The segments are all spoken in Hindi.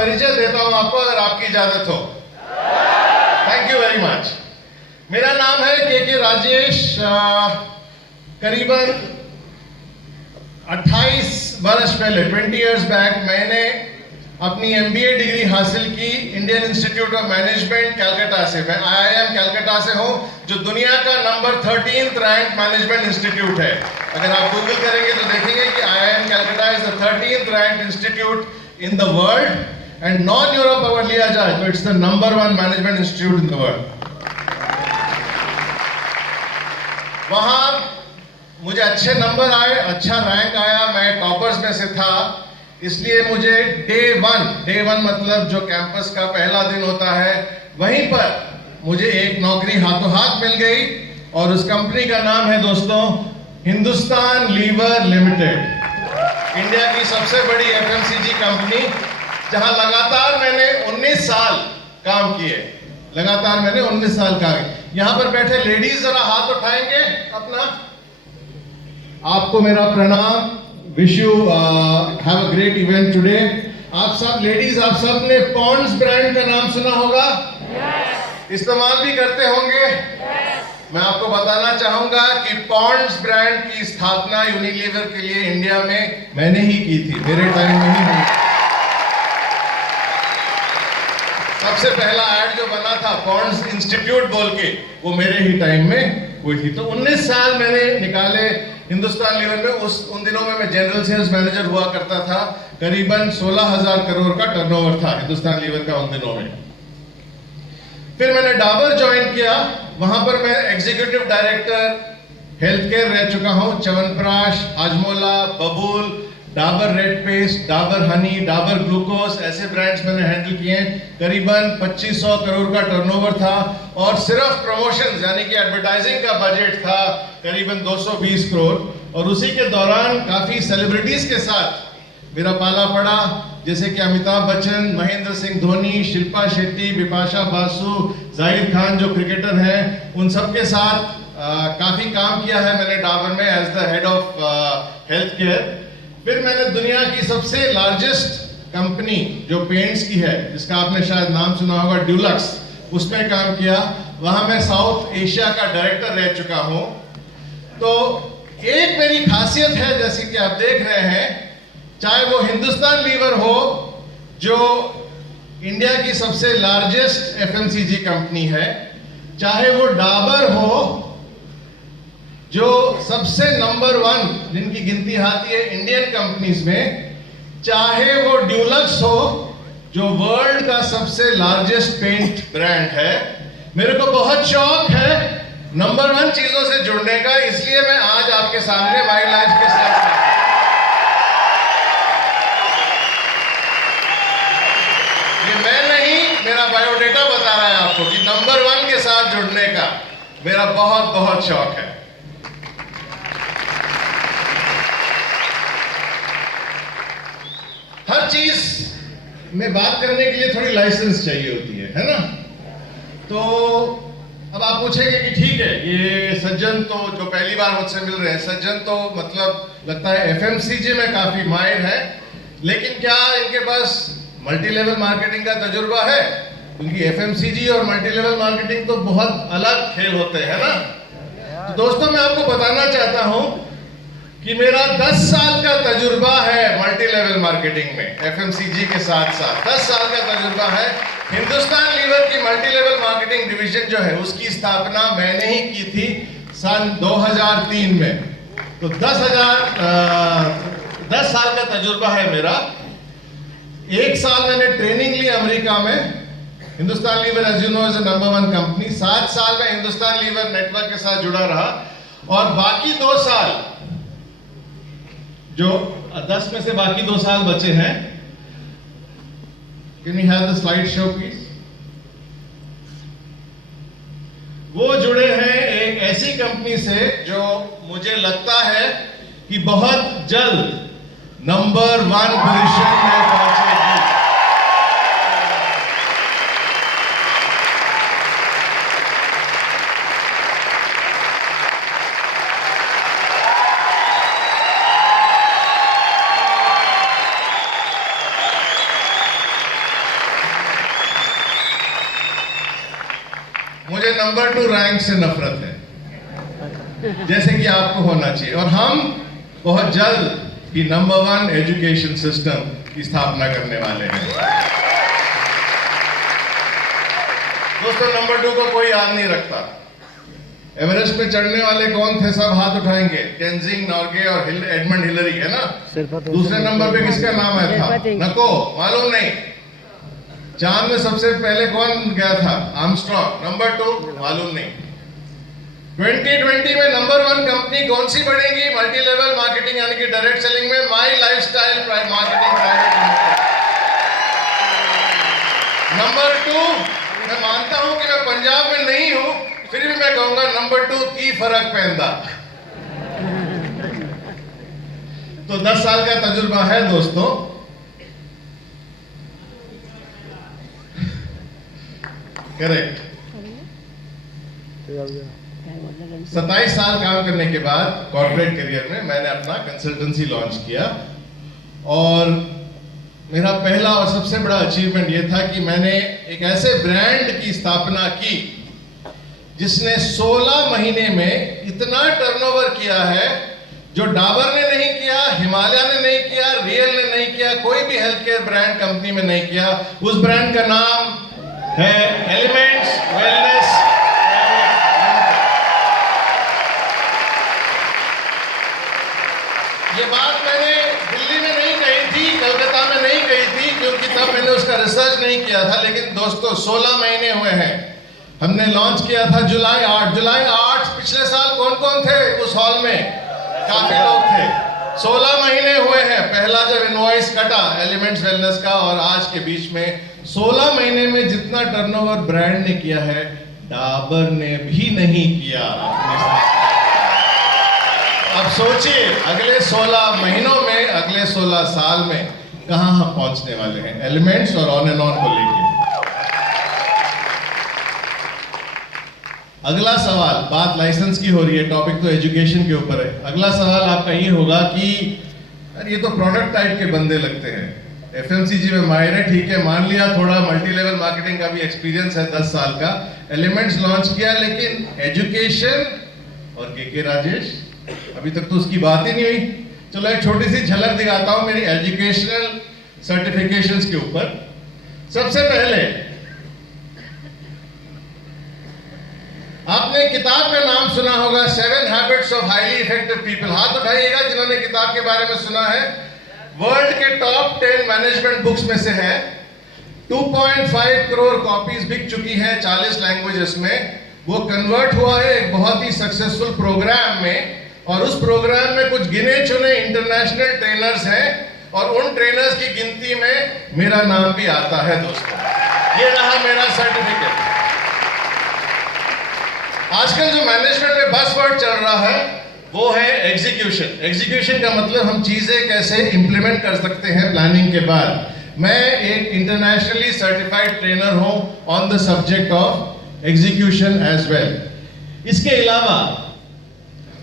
परिचय देता हूं आपको, अगर आपकी इजाजत हो। Thank you very much. मेरा नाम है के राजेश। करीबन 28 वर्ष पहले, 20 इयर्स बैक, मैंने अपनी MBA डिग्री हासिल की Indian institute of management Calcutta से। मैं IIM कलकत्ता से हूं, जो दुनिया का number 13th rank management institute है। अगर आप गूगल करेंगे तो देखेंगे कि IIM Calcutta is the 13th rank institute in the world, and non Europe अगर लिया जाए तो it's the number 1 management institute in the world. वहां मुझे अच्छे नंबर आए, अच्छा रैंक आया, मैं टॉपर्स में से था। इसलिए मुझे डे वन मतलब जो कैंपस का पहला दिन होता है, वहीं पर मुझे एक नौकरी हाथों हाथ मिल गई, और उस कंपनी का नाम है दोस्तों हिंदुस्तान लीवर लिमिटेड, इंडिया की सबसे बड़ी FMCG कंपनी, जहां लगातार मैंने 19 साल काम किए। लगातार मैंने 19 साल काम किए। यहां पर बैठे लेडीज जरा हाथ उठाएंगे अपना। आपको मेरा प्रणाम। Wish you have a great event today. आप सब लेडीज, आप सब ने पॉन्ड्स ब्रांड का नाम सुना होगा? इस्तेमाल भी करते होंगे। मैं आपको बताना चाहूंगा कि पॉन्ड्स ब्रांड की स्थापना यूनिलीवर के लिए इंडिया में मैंने ही की थी, मेरे टाइम में ही हुई। सबसे पहला ऐड जो बना था पॉन्ड्स इंस्टीट्यूट बोल के, वो मेरे ही टाइम में हुई थी। तो 19 साल मैंने निकाले हिंदुस्तान लीवर में। उन दिनों में मैं जनरल सेल्स मैनेजर हुआ करता था। करीबन 16,000 करोड़ का टर्नओवर था हिंदुस्तान लीवर का उन दिनों में। फिर मैंने डाबर ज्वाइन किया। वहां पर मैं एग्जीक्यूटिव डायरेक्टर हेल्थ केयर रह चुका हूं। च्यवनप्राश, हाजमोला, बबूल, Dabur red paste, Dabur Honey, Dabur glucose, ऐसे ब्रांड्स मैंने हैंडल किए। करीबन 2500 करोड़ का टर्नओवर था, और सिर्फ प्रमोशंस यानी कि एडवर्टाइजिंग का बजट था करीबन 220 करोड़। और उसी के दौरान काफी सेलिब्रिटीज के साथ मेरा पाला पड़ा, जैसे कि अमिताभ बच्चन, महेंद्र सिंह धोनी, शिल्पा शेट्टी, बिपाशा बासु, जाहिद खान जो क्रिकेटर हैं, उन सब के साथ काफी काम किया है मैंने डाबर में as the head of health care. फिर मैंने दुनिया की सबसे लार्जेस्ट कंपनी जो पेंट्स की है, जिसका आपने शायद नाम सुना होगा, ड्यूलक्स, उसमें काम किया। वहां मैं साउथ एशिया का डायरेक्टर रह चुका हूं। तो एक मेरी खासियत है, जैसे कि आप देख रहे हैं, चाहे वो हिंदुस्तान लीवर हो जो इंडिया की सबसे लार्जेस्ट FMCG कंपनी है, चाहे वो डाबर हो जो सबसे नंबर 1 जिनकी गिनती आती है इंडियन कंपनीज में, चाहे वो ड्यूलक्स हो जो वर्ल्ड का सबसे लार्जेस्ट पेंट ब्रांड है। मेरे को बहुत शौक है नंबर 1 चीजों से जुड़ने का, इसलिए मैं आज आपके सामने माई लाइफ के साथ ये मैं नहीं, मेरा बायोडेटा बता रहा है आपको कि नंबर 1 के साथ जुड़ने का मेरा बहुत बहुत शौक है। हर चीज में बात करने के लिए थोड़ी लाइसेंस चाहिए होती है ना? तो अब आप पूछेंगे कि ठीक है, ये सज्जन तो जो पहली बार मुझसे मिल रहे हैं, सज्जन तो मतलब लगता है FMCG में काफी माहिर है, लेकिन क्या इनके पास मल्टी लेवल मार्केटिंग का तजुर्बा है? क्योंकि FMCG और मल्टी लेवल मार्केटिंग तो बहुत अलग खेल होते हैं ना। तो दोस्तों, मैं आपको बताना चाहता हूं कि मेरा 10 साल का तजुर्बा है मल्टी लेवल मार्केटिंग में, FMCG के साथ साथ 10 साल का तजुर्बा है। हिंदुस्तान लीवर की मल्टी लेवल मार्केटिंग डिवीजन जो है, उसकी स्थापना मैंने ही की थी सन 2003 में। तो 10 साल का तजुर्बा है मेरा। 1 साल मैंने ट्रेनिंग ली अमेरिका में। Hindustan Lever as you know is number 1 company. 7 साल में हिंदुस्तान लीवर नेटवर्क के साथ जुड़ा रहा, और बाकी 2 साल जो 10 में से बाकी 2 साल बचे हैं, can we have the slide show please? वो जुड़े हैं एक ऐसी कंपनी से जो मुझे लगता है कि बहुत जल्द नंबर 1 पोजीशन में पहुंचेगी। मुझे नंबर 2 रैंक से नफरत है, जैसे कि आपको होना चाहिए। और हम बहुत जल्द की नंबर 1 एजुकेशन सिस्टम की स्थापना करने वाले हैं। दोस्तों, नंबर 2 को कोई याद नहीं रखता। एवरेस्ट पे चढ़ने वाले कौन थे? सब हाथ उठाएंगे। टेंजिंग नॉर्गे और एडमंड हिलरी, है ना? दूसरे नंबर पे किसका नाम आया था? नको, मालूम नहीं। चांद में सबसे पहले कौन गया था? आर्मस्ट्रॉन्ग। नंबर 2 मालूम नहीं। 2020 में नंबर 1 कंपनी कौन सी बनेगी मल्टी लेवल मार्केटिंग यानी कि डायरेक्ट सेलिंग में? My lifestyle marketing private limited. Number 2, मैं मानता हूं कि मैं पंजाब में नहीं हूं, फिर भी मैं कहूंगा नंबर 2 की फर्क पैदा। तो 10 साल का तजुर्बा है दोस्तों। करेक्ट। 27 साल काम करने के बाद कॉर्पोरेट करियर में मैंने अपना कंसल्टेंसी लॉन्च किया, और मेरा पहला और सबसे बड़ा अचीवमेंट यह था कि मैंने एक ऐसे ब्रांड की स्थापना की जिसने 16 महीने में इतना टर्नओवर किया है जो डाबर ने नहीं किया, हिमालय ने नहीं किया, रियल ने नहीं किया, कोई भी हेल्थ केयर ब्रांड कंपनी में नहीं किया। उस ब्रांड का नाम है एलिमेंट्स वेलनेस। ये बात मैंने दिल्ली में नहीं कही थी, कलकत्ता में नहीं कही थी, क्योंकि तब मैंने उसका रिसर्च नहीं किया था। लेकिन दोस्तों, 16 महीने हुए हैं। हमने लॉन्च किया था जुलाई 8। जुलाई 8 पिछले साल कौन कौन थे उस हॉल में? काफी लोग थे। 16 महीने हुए हैं पहला जब इनवॉइस कटा एलिमेंट्स वेलनेस का, और आज के बीच में 16 महीने में जितना टर्नओवर ब्रांड ने किया है, डाबर ने भी नहीं किया अपने साथ। अब सोचिए, अगले 16 महीनों में, अगले 16 साल में कहां हम पहुंचने वाले हैं एलिमेंट्स और ऑन एंड ऑन को लेकर। अगला सवाल, बात लाइसेंस की हो रही है, टॉपिक तो एजुकेशन के ऊपर है। अगला सवाल आपका ये होगा कि ये तो प्रोडक्ट टाइप के बंदे लगते हैं, एफएमसीजी में माहिर है, ठीक है, मान लिया, थोड़ा मल्टी लेवल मार्केटिंग का भी एक्सपीरियंस है 10 साल का, एलिमेंट्स लॉन्च किया, लेकिन एजुकेशन और के राजेश अभी तक तो उसकी बात ही नहीं हुई। चलो एक छोटी सी झलक दिखाता हूं मेरी एजुकेशनल सर्टिफिकेशंस के ऊपर। सबसे पहले आपने किताब का नाम सुना होगा, 7 habits of highly effective people. हाथ उठाइएगा जिन्होंने किताब के बारे में सुना है। वर्ल्ड के टॉप 10 मैनेजमेंट बुक्स में से है। 2.5 करोड़ कॉपीज बिक चुकी हैं 40 लैंग्वेजेस में। वो कन्वर्ट हुआ है एक बहुत ही सक्सेसफुल प्रोग्राम में, और उस प्रोग्राम में कुछ गिने चुने इंटरनेशनल ट्रेनर्स हैं, और उन ट्रेनर्स की गिनती में मेरा नाम भी आता है दोस्तों। ये रहा मेरा सर्टिफिकेट। आजकल जो मैनेजमेंट में बज़वर्ड चल रहा है वो है एग्जीक्यूशन। एग्जीक्यूशन का मतलब हम चीजें कैसे इंप्लीमेंट कर सकते हैं प्लानिंग के बाद। मैं एक इंटरनेशनली सर्टिफाइड ट्रेनर हूं on the subject of execution as well. इसके अलावा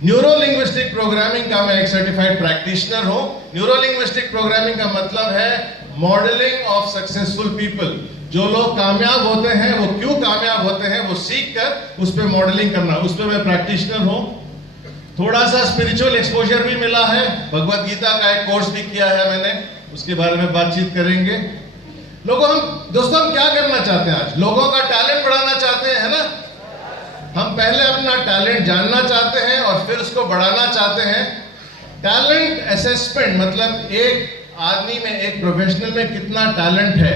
न्यूरो लिंग्विस्टिक प्रोग्रामिंग का मैं एक सर्टिफाइड प्रैक्टिशनर हूं। न्यूरो लिंग्विस्टिक प्रोग्रामिंग का मतलब है मॉडलिंग ऑफ सक्सेसफुल पीपल। जो लोग कामयाब होते हैं वो क्यों कामयाब होते हैं वो सीख कर उस पर मॉडलिंग करना, उस पर मैं प्रैक्टिशनर हूं। थोड़ा सा स्पिरिचुअल एक्सपोजर भी मिला है, भगवत गीता का एक कोर्स भी किया है मैंने, उसके बारे में बातचीत करेंगे। दोस्तों हम क्या करना चाहते हैं आज? लोगों का टैलेंट बढ़ाना चाहते हैं, है ना? हम पहले अपना टैलेंट जानना चाहते हैं और फिर उसको बढ़ाना चाहते हैं। टैलेंट असेसमेंट मतलब एक आदमी में, एक प्रोफेशनल में कितना टैलेंट है,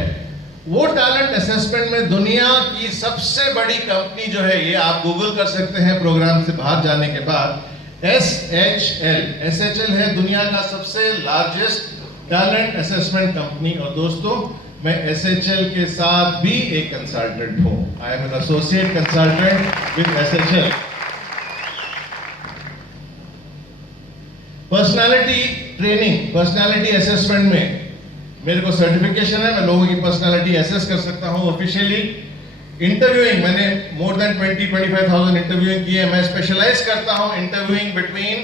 वो टैलेंट असेसमेंट में दुनिया की सबसे बड़ी कंपनी जो है, ये आप गूगल कर सकते हैं प्रोग्राम से बाहर जाने के बाद, SHL है दुनिया का सबसे लार्जेस्ट टैलेंट असेसमेंट कंपनी। और दोस्तों मैं SHL के साथ भी एक कंसल्टेंट हूं। I am an associate consultant with SHL। Personality training, personality assessment में मेरे को सर्टिफिकेशन है, मैं लोगों की पर्सनालिटी असेस कर सकता हूं ऑफिशियली। इंटरव्यूइंग, मैंने मोर देन 20-25,000 इंटरव्यूइंग किए। मैं स्पेशलाइज करता हूं इंटरव्यूइंग बिटवीन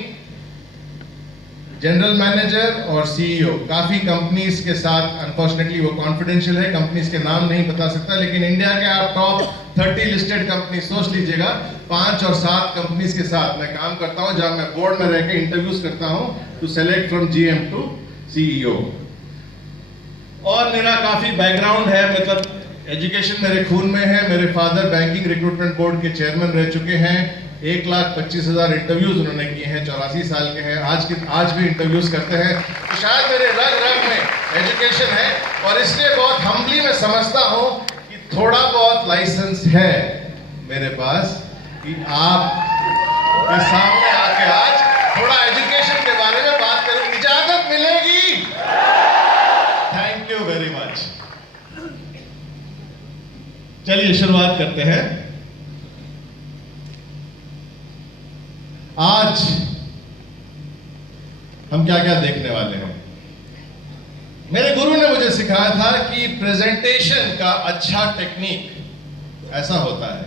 जनरल मैनेजर और सीईओ काफ़ी कंपनीज के साथ, अनफॉर्चुनेटली वो कॉन्फिडेंशियल है, कंपनीज के नाम नहीं बता सकता, लेकिन इंडिया के आप टॉप 30 लिस्टेड कंपनी सोच लीजिएगा, 5 और 7 कंपनीज के साथ मैं काम करता हूं, जहां मैं बोर्ड में रह के इंटरव्यूज करता हूं to select from GM to CEO. और मेरा काफ़ी बैकग्राउंड है, मतलब एजुकेशन मेरे खून में है। मेरे फादर बैंकिंग रिक्रूटमेंट बोर्ड के चेयरमैन रह चुके हैं, 1,25,000 इंटरव्यूज उन्होंने किए हैं, 84 साल के हैं, आज भी इंटरव्यूज करते हैं। तो शायद मेरे रग रग में एजुकेशन है, और इसलिए बहुत हम्बली मैं समझता हूं कि थोड़ा बहुत लाइसेंस है मेरे पास कि आप के सामने आके आज थोड़ा एजुकेशन के बारे में बात करूं। इजाजत मिलेगी? Thank you very much. चलिए शुरुआत करते हैं। आज हम क्या क्या देखने वाले हैं। मेरे गुरु ने मुझे सिखाया था कि प्रेजेंटेशन का अच्छा टेक्निक ऐसा होता है।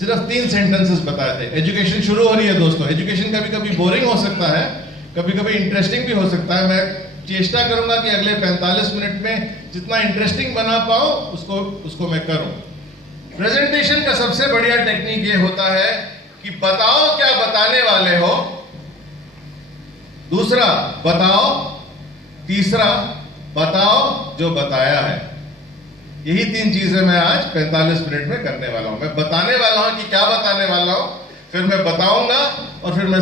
सिर्फ 3 सेंटेंसेस बताए थे। एजुकेशन शुरू हो रही है दोस्तों। एजुकेशन कभी कभी बोरिंग हो सकता है, कभी कभी इंटरेस्टिंग भी हो सकता है। मैं चेष्टा करूंगा कि अगले 45 मिनट में जितना इंटरेस्टिंग बना पाऊं उसको मैं करूं। प्रेजेंटेशन का सबसे बढ़िया टेक्निक ये होता है कि बताओ क्या बताने वाले हो, दूसरा बताओ, तीसरा बताओ जो बताया है। यही 3 चीजें मैं आज 45 मिनट में करने वाला हूं। मैं बताने वाला हूं कि क्या बताने वाला हूं, फिर मैं बताऊंगा, और फिर मैं